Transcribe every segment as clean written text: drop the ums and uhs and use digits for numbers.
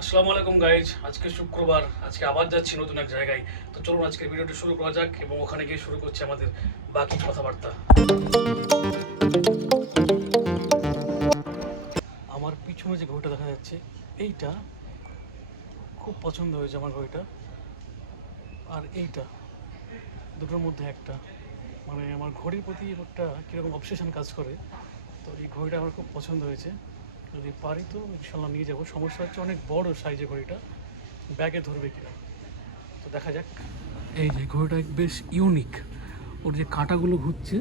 আসসালামু আলাইকুম গাইজ, আজকে শুক্রবার। আজকে আবার যাচ্ছি নতুন এক জায়গায়। তো চলুন আজকে ভিডিওটি শুরু করা যাক এবং ওখানে গিয়ে শুরু করছি আমাদের বাকি কথাবার্তা। আমার পিছনে যে ঘড়িটা দেখা যাচ্ছে, এইটা খুব পছন্দ হয়েছে আমার ঘড়িটা। আর এইটা দুটোর মধ্যে একটা, মানে আমার ঘড়ির প্রতি একটা কীরকম অবসেশন কাজ করে। তো এই ঘড়িটা আমার খুব পছন্দ হয়েছে। যদি পারি তো ইনশাল্লাহ নিয়ে যাবো। সমস্যা হচ্ছে অনেক বড় সাইজের ঘড়িটা, ব্যাগে ধরবে কিনা, তো দেখা যাক। এই যে ঘড়িটা বেশ ইউনিক, ওর যে কাঁটাগুলো ঘুরছে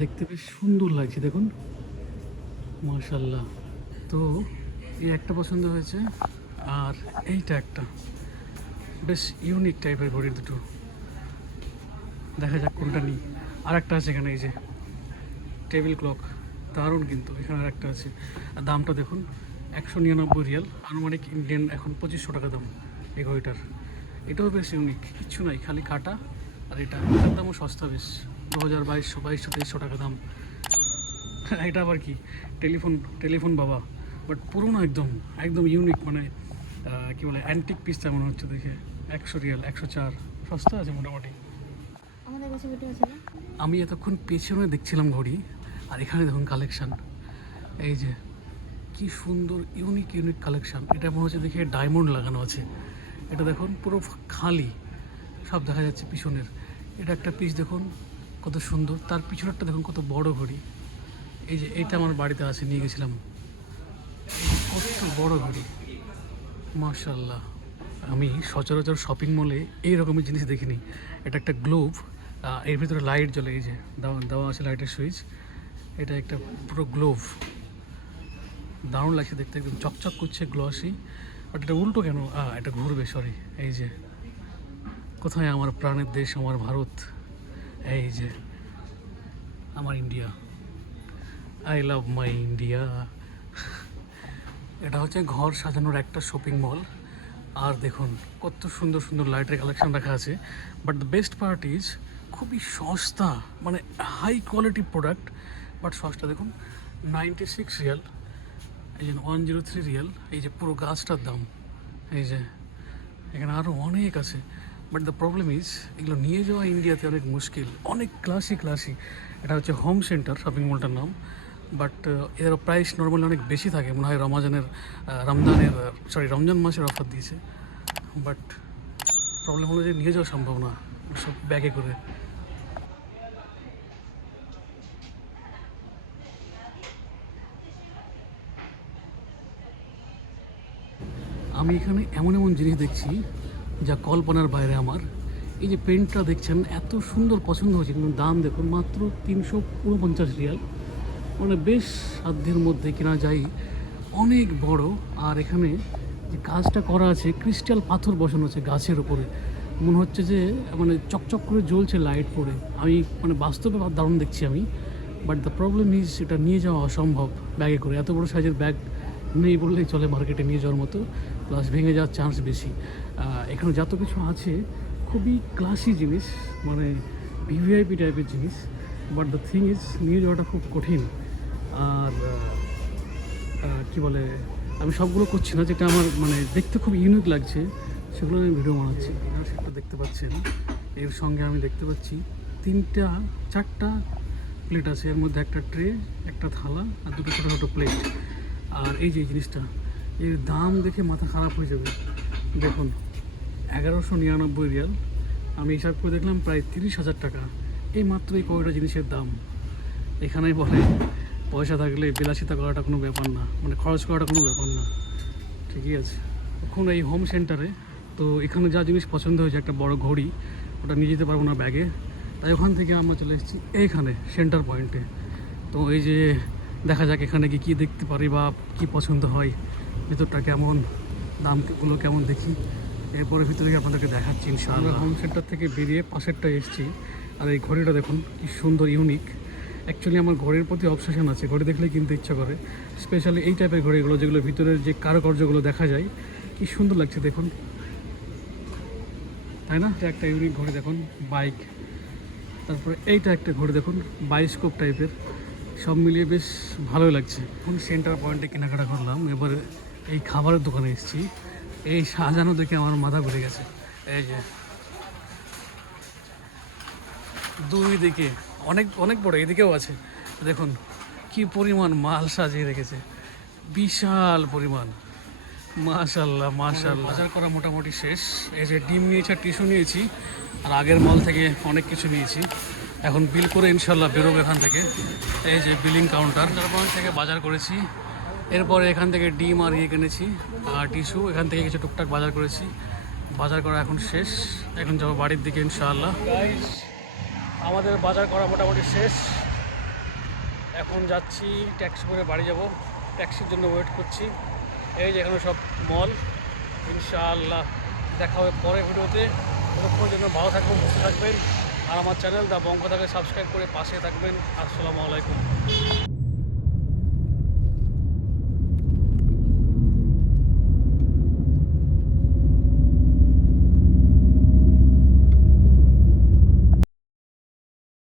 দেখতে বেশ সুন্দর লাগছে, দেখুন মাশাল্লাহ। তো এই একটা পছন্দ হয়েছে, আর এইটা একটা বেশ ইউনিক টাইপের ঘড়ি দুটো। দেখা যাক কোনটা নিই। আর একটা আছে এখানে, এই যে টেবিল ক্লক, দারুণ কিন্তু। এখানে আর একটা আছে, আর দামটা দেখুন, 199 রিয়াল, আনুমানিক ইন্ডিয়ান এখন 2500 টাকা দাম এই ঘড়িটার। এটাও বেশ ইউনিক, কিচ্ছু নাই, খালি কাটা। আর এটার দামও সস্তা, বেশ 2200 টাকা দাম। এটা আবার কি, টেলিফোন বাবা, বাট পুরোনো, একদম একদম ইউনিক, মানে কী বলে, অ্যান্টিক পিস তেমন হচ্ছে দেখে। 100 রিয়াল, 104, সস্তা আছে মোটামুটি। আমাদের কাছে ভিডিও আছে না? আমি এতক্ষণ পেছনে দেখছিলাম ঘড়ি, আর এখানে দেখুন কালেকশান। এই যে কি সুন্দর ইউনিক ইউনিক কালেকশান। এটা মনে হচ্ছে দেখে ডায়মন্ড লাগানো আছে। এটা দেখুন পুরো খালি, সব দেখা যাচ্ছে পিছনের। এটা একটা পিস দেখুন কত সুন্দর, তার পিছনেরটা দেখুন কত বড় ঘড়ি। এই যে এইটা আমার বাড়িতে আছে, নিয়ে গেছিলাম। কত বড় ঘড়ি, মাশাল্লাহ। আমি সচরাচর শপিং মলে এইরকমের জিনিস দেখিনি। এটা একটা গ্লোভ, এর ভিতরে লাইট জ্বলে, এই যে দেওয়া দেওয়া আছে লাইটের সুইচ। এটা একটা পুরো গ্লোভ, দারুণ লাগছে দেখতে, একদম চকচক করছে, গ্লসি। বাট এটা উল্টো কেন? এটা ঘুরবে, সরি। এই যে কোথায় আমার প্রাণের দেশ, আমার ভারত, এই যে আমার India, I love my India. এটা হচ্ছে ঘর সাজানোর একটা শপিং মল। আর দেখুন কত সুন্দর সুন্দর লাইটের কালেকশন রাখা আছে। But the best part is খুবই সস্তা, মানে হাই কোয়ালিটি প্রোডাক্ট, বাট সস্তা। দেখুন 96 রিয়াল, এই যে 103 রিয়াল, এই যে পুরো গাছটার দাম। এই যে এখানে আরও অনেক আছে, বাট দ্য প্রবলেম ইজ এগুলো নিয়ে যাওয়া ইন্ডিয়াতে অনেক মুশকিল। অনেক ক্লাসি। এটা হচ্ছে হোম সেন্টার শপিং মলটার নাম, বাট এর প্রাইস নর্মালি অনেক বেশি থাকে। মনে হয় রমজান মাসের অফার দিয়েছে। বাট প্রবলেম হলো যে নিয়ে যাওয়া সম্ভব না সব ব্যাগে করে। আমি এখানে এমন এমন জিনিস দেখছি যা কল্পনার বাইরে আমার। এই যে পেন্টটা দেখছেন, এত সুন্দর পছন্দ হয়েছে, কিন্তু দাম দেখুন মাত্র 349 রিয়াল, মানে বেশ সাধ্যের মধ্যে কেনা যায়, অনেক বড়। আর এখানে যে কাজটা করা আছে, ক্রিস্টাল পাথর বসানো আছে গাছের ওপরে, মনে হচ্ছে যে মানে চকচক করে জ্বলছে লাইট পড়ে। আমি মানে বাস্তবে দারুণ দেখছি আমি। বাট দ্য প্রবলেম ইজ এটা নিয়ে যাওয়া অসম্ভব ব্যাগে করে। এত বড় সাইজের ব্যাগ নেই বললেই চলে মার্কেটে নিয়ে যাওয়ার মতো, প্লাস ভেঙে যাওয়ার চান্স বেশি। এখানে যত কিছু আছে খুবই ক্লাসি জিনিস, মানে ভিভিআইপি টাইপের জিনিস। বাট দ্য থিং ইজ নিয়ে যাওয়াটা খুব কঠিন। আর কি বলে, আমি সবগুলো করছি না, যেটা আমার মানে দেখতে খুব ইউনিক লাগছে সেগুলো আমি ভিডিও বানাচ্ছি। সেটা দেখতে পাচ্ছেন, এর সঙ্গে আমি দেখতে পাচ্ছি 4টা প্লেট আছে, এর মধ্যে একটা ট্রে, একটা থালা, আর দুটো ছোটো ছোটো প্লেট। আর এই যে জিনিসটা, এর দাম দেখে মাথা খারাপ হয়ে যাবে। দেখুন 1199 রিয়াল, আমি হিসাব করে দেখলাম প্রায় 30,000 টাকা এই মাত্র এই কয়টা জিনিসের দাম। এখানেই বলে পয়সা থাকলে বিলাসিতা করাটা কোনো ব্যাপার না, মানে খরচ করাটা কোনো ব্যাপার না। ঠিকই আছে। এখন এই হোম সেন্টারে, তো এখানে যা জিনিস পছন্দ হয়েছে, একটা বড় ঘড়ি, ওটা নিয়ে যেতে পারবো না ব্যাগে, তাই ওখান থেকে আমরা চলে এসেছি এইখানে সেন্টার পয়েন্টে। তো এই যে দেখা যাক এখানে কী দেখতে পারি বা কী পছন্দ হয়, ভিতরটা কেমন, দামগুলো কেমন দেখি, এরপরে ভিতরে গিয়ে আপনাদেরকে দেখাচ্ছি ইনশাআল্লাহ। হোম সেন্টার থেকে বেরিয়ে পাশেরটা এসেছি। আর এই ঘড়িটা দেখুন কি সুন্দর, ইউনিক। অ্যাকচুয়ালি আমার ঘড়ির প্রতি অবসেশন আছে, ঘড়ি দেখলে কিনতে ইচ্ছা করে, স্পেশালি এই টাইপের ঘড়িগুলো যেগুলো ভিতরের যে কারুকার্যগুলো দেখা যায়, কি সুন্দর লাগছে দেখুন, তাই না? এটা একটা ইউনিক ঘড়ি দেখুন, বাইক। তারপরে এইটা একটা ঘড়ি দেখুন, বায়োস্কোপ টাইপের। সব মিলিয়ে বেশ ভালোই লাগছে। এখন সেন্টার পয়েন্টে কেনাকাটা করলাম, এবারে এই খাবারের দোকানে এসেছি। এই সাজানো দেখে আমার মাথা ঘুরে গেছে। এই যে দুই দিকে অনেক অনেক বড়, এদিকেও আছে দেখুন কি পরিমাণ মাল সাজিয়ে রেখেছে, বিশাল পরিমাণ। মাশাল্লাহ মাশাল্লাহ। বাজার করা মোটামুটি শেষ। এই যে ডিম নিয়েছি আর টিস্যু নিয়েছি, আর আগের মল থেকে অনেক কিছু নিয়েছি। এখন বিল করে ইনশাল্লাহ বেরোবো এখান থেকে। এই যে বিলিং কাউন্টার, তারপর থেকে বাজার করেছি। এরপরে এখান থেকে ডিম আর ইয়ে কিনেছি আর টিস্যু, এখান থেকে কিছু টুকটাক বাজার করেছি। বাজার করা এখন শেষ, এখন যাবো বাড়ির দিকে ইনশাআল্লাহ। আমাদের বাজার করা মোটামুটি শেষ, এখন যাচ্ছি ট্যাক্সি করে বাড়ি যাব। ট্যাক্সির জন্য ওয়েট করছি। এই যে এখানে সব মল। ইনশাআল্লাহ দেখা হবে পরের ভিডিওতে। ততক্ষণের জন্য ভালো থাকবেন, সুস্থ থাকবেন, আর আমার চ্যানেল দ্য বঙ্গ তাকে সাবস্ক্রাইব করে পাশে থাকবেন। আসসালামু আলাইকুম।